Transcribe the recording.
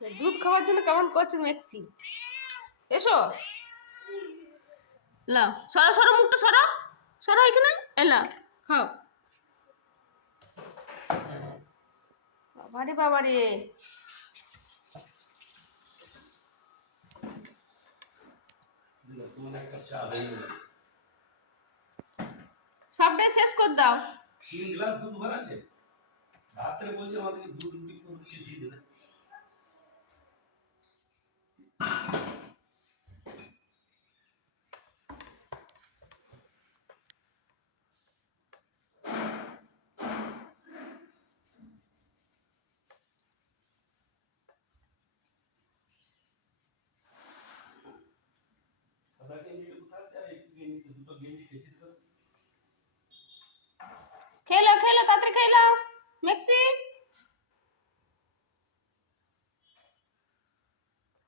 দুধ খাওয়ার জন্য কেমন করছে মেক্সি। এসো না, সরো সরো, মুখটা সরো, সরো এখানে এলা খাও। বাবারে বাবারে, সবটাই শেষ করে দাও। 3 গ্লাস দুধ ভরা আছে, রাত্রে বলছে আমাদেরকে দুধ রুটি দিয়ে দেবে। সাদা গেঞ্জি কোথায় আছে? আর একটু গেঞ্জি, দুটো গেঞ্জি কেচে দেবে। খেলো খেলো, তাড়াতাড়ি খেলো মেক্সি।